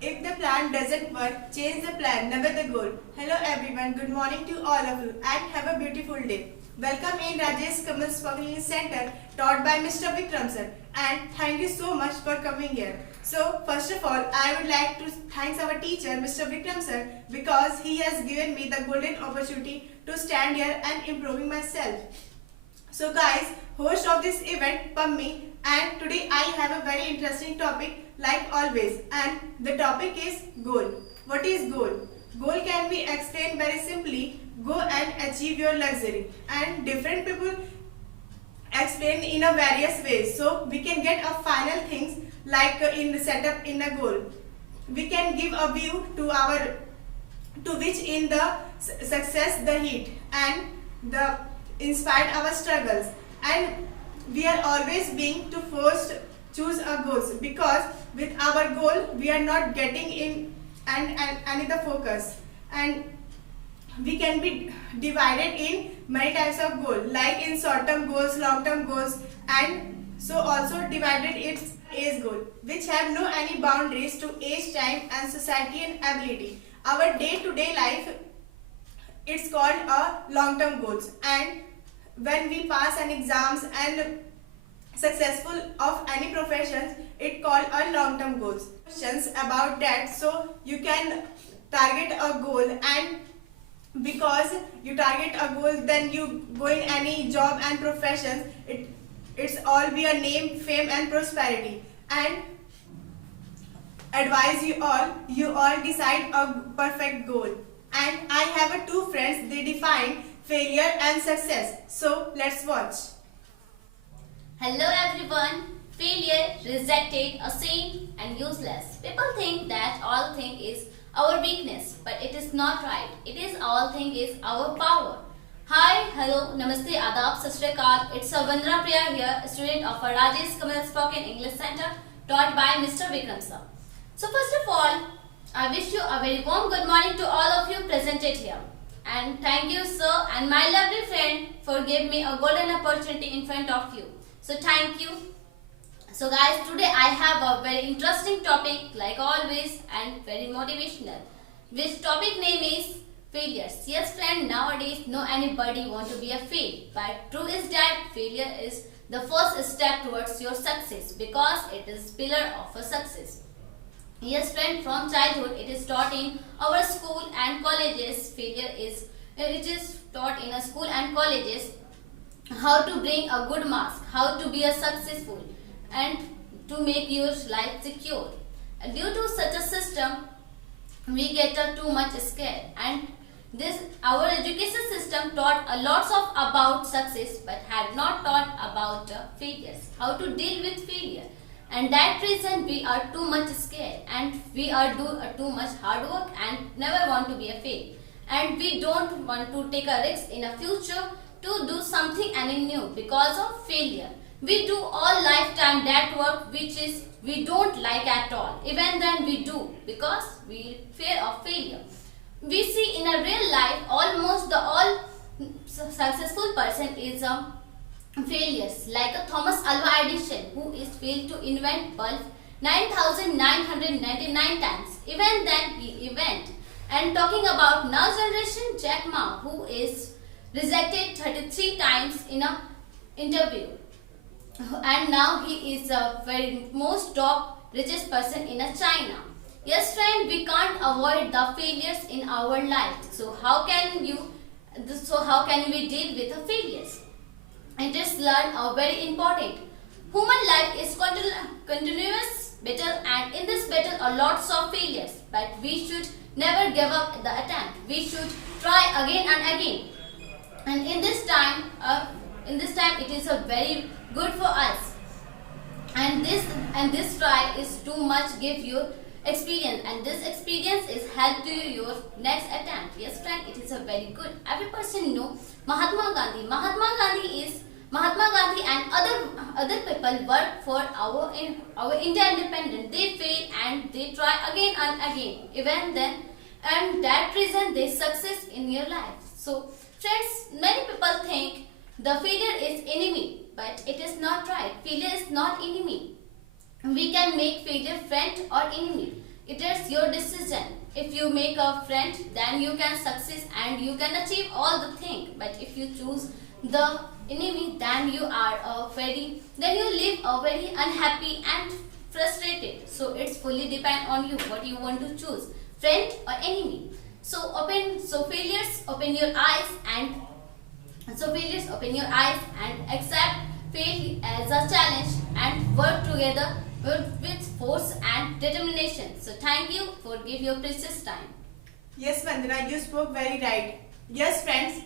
If the plan doesn't work, change the plan, never the goal. Hello everyone, good morning to all of you and have a beautiful day. Welcome in Rajesh Kamal Spoken Center taught by Mr. Vikram sir, and thank you so much for coming here. So first of all, I would like to thank our teacher Mr. Vikram sir because he has given me the golden opportunity to stand here and improving myself. So guys, host of this event, Pammi, and today I have a very interesting topic like always, and the topic is goal. What is goal? Goal can be explained very simply, go and achieve your luxury, and different people explain in a various ways. So we can get a final things like in the setup in a goal. We can give a view to which in the success the heat and the inspired our struggles, and we are always being to forced choose our goals because with our goal we are not getting in and any the focus, and we can be divided in many types of goal like in short term goals, long term goals, and so also divided its age goal which have no any boundaries to age, time and society and ability. Our day to day life, it's called a long term goals, and when we pass an exams and successful of any professions, it called a long term goals. Questions about that, so you can target a goal, and because you target a goal then you go in any job and professions, it's all be a name, fame and prosperity. And advise you all decide a perfect goal. And I have a two friends, they define failure and success, so let's watch. Hello everyone. Failure, rejected, a sin and useless. People think that all thing is our weakness, but it is not right. It is all thing is our power. Hi, hello, namaste, adab, sat sri akal. It's Vandana Priya here, student of a Rajesh Kamal Spoken English Center taught by Mr. Vikram sir. So first of all, I wish you a very warm good morning to all of you presented here. And thank you sir and my lovely friend for giving me a golden opportunity in front of you. So thank you. So guys, today I have a very interesting topic like always and very motivational. Which topic name is failures. Yes friend, nowadays no anybody want to be a fail. But true is that failure is the first step towards your success because it is pillar of a success. Yes friend, from childhood it is taught in our school and colleges. Failure is it is taught in a school and colleges how to bring a good marks, how to be a successful and to make your life secure. Due to such a system, we get too much scared, and this our education system taught a lots of about success but had not taught about failures, how to deal with failure. And that reason we are too much scared and we are do too much hard work and never want to be a fail. And we don't want to take a risk in a future to do something any new because of failure. We do all lifetime that work which is we don't like at all. Even then we do because we fear of failure. We see in a real life almost the all successful person is failures like a Thomas Alva Edison who is failed to invent bulb 9999 times. Even then he invent. And talking about now generation, Jack Ma who is rejected 33 times in a interview, and now he is a very most top richest person in a China. Yes friend, we can't avoid the failures in our life. So how can we deal with the failures? And just learn a very important. Human life is continuous battle, and in this battle are lots of failures. But we should never give up the attempt. We should try again and again. And in this time it is a very good for us. And this try is too much give you experience, and this experience is help to you your next attempt. Yes friend, it is a very good. Every person know Mahatma Gandhi. Mahatma Gandhi and other people work for our India independence. They fail and they try again and again. Even then, and that reason they success in your life. So friends, many people think the failure is enemy, but it is not right. Failure is not enemy. We can make failure friend or enemy. It is your decision. If you make a friend, then you can succeed and you can achieve all the thing. But if you choose the enemy, then you live a very unhappy and frustrated. So it's fully depend on you what you want to choose, friend or enemy. So failures open your eyes and accept fail as a challenge and work together with force and determination. So thank you for give your precious time. Yes, Vandana, you spoke very right. Yes, friends,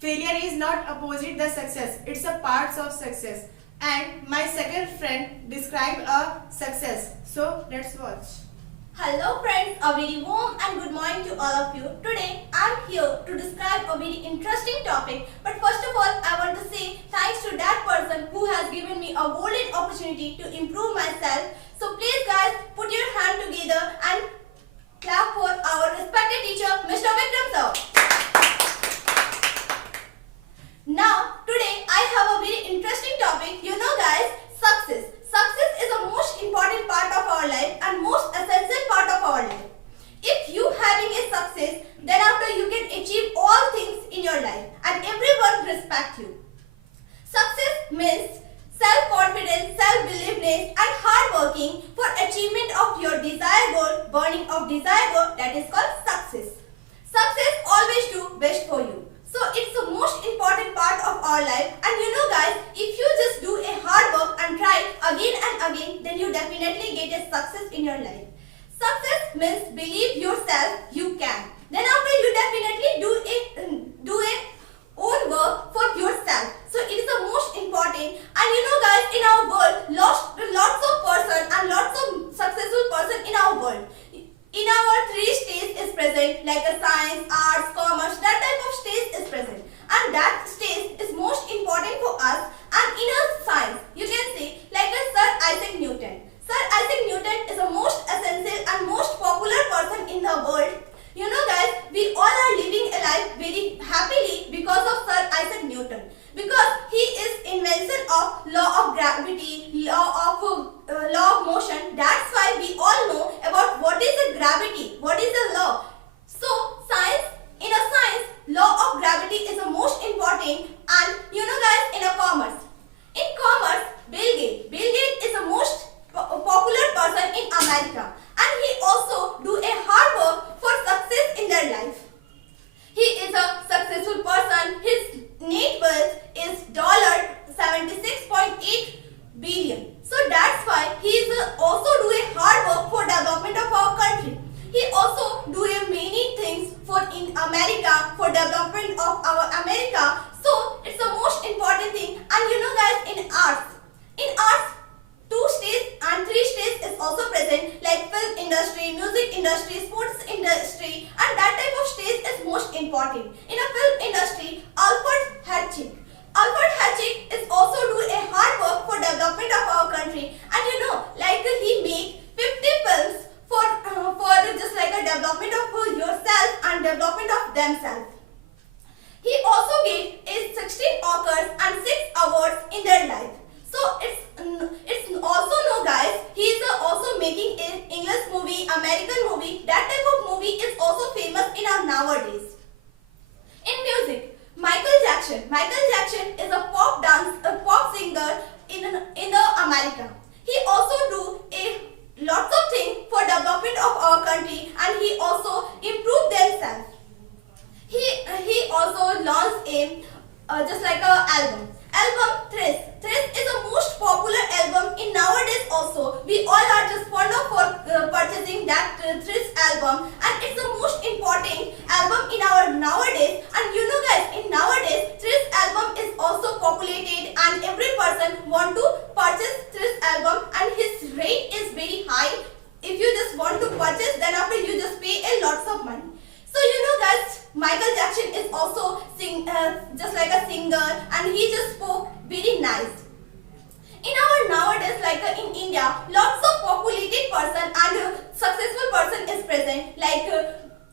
failure is not opposite the success. It's a part of success. And my second friend described a success. So let's watch. Hello friends, a very warm and good morning to all of you. Today I am here to describe a very interesting topic. But first of all, I want to say thanks to that person who has given me a golden opportunity to improve myself. So please guys, put your hand together and clap for our respected teacher, Mr. Vikram sir. Now, today I have a very interesting topic. You know guys, success. Success is the most important part of our life and most essential part of our life. If you having a success, then after you can achieve all things in your life and everyone respect you. Success means self-confidence, self-beliefness and hard working for achievement of your desired goal, burning of desired goal, that is called success. Success always do best for you. So it's the most important part of our life, and you know guys, if you just do a hard work and try again and again, then you definitely get a success in your life. Success means believe yourself you can. Then after you definitely do a own work for yourself. So it is the most important, and you know guys, in our world, lots of person and lots of successful person in our world. In our three stages is present, like a science, arts, commerce, that type of stage is present. And that stage is most important for us. And in our science, you can see like a Sir Isaac Newton. Sir Isaac Newton is the most essential and most popular person in the world. You know guys, we all are living a life very happily because of Sir Isaac Newton. Because he is invention of law of gravity, law of motion. That's why we all know about what is the gravity, what is the law. So in a science, law of gravity is the most important. And you know guys, in a commerce. In commerce, Bill Gates is the most popular person in America. And he also do a hard work for success in their life. He is a successful person. His net worth is $76.8 billion. So that's why he is also do a hard work for development of our country. He also do a many things for in America, for development of our America. So it's the most important thing. And you know guys, in arts, 2 stages and 3 stages is also present, like film industry, music industry, sports industry, and that type of stage is most important. In a film industry, Alfred Hitchcock is also do a hard work for development of our country. And you know, like he make 50 films for just like a development of yourself and development of themselves. He also get 16 Oscars and 6 awards in their life. So it's also no guys, he is also making an English movie, American movie. That type of movie is also famous in our nowadays. In music, Michael Jackson is a pop singer in the America. He also do lots of things for development of our country, and he also improve themselves. He also launched just like a album Thriss. Thriss is the most popular album in nowadays also. We all are just fond of purchasing that Thriss album, and it's the most important album in our nowadays. And you know guys, in nowadays Thriss album is also populated and every person want to purchase Thriss album, and his rate is very high. If you just want to purchase, then after you just pay a lots of money. So you know guys, Michael Jackson is also just like a singer, and he just spoke very nice. In our nowadays, like in India, lots of populated person and successful person is present, like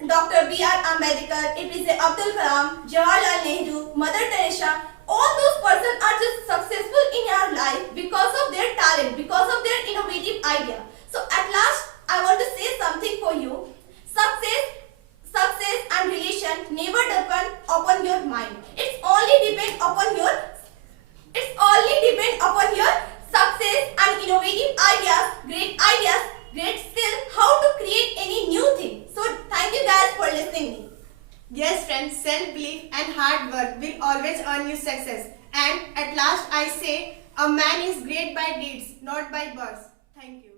Dr. B.R. Ambedkar, APJ Abdul Kalam, Jawaharlal Nehru, Mother Teresa. All those persons are just successful in our life because of their talent, because of their innovative idea. So at last, I want to say something one is success. And at last I say, a man is great by deeds, not by births. Thank you.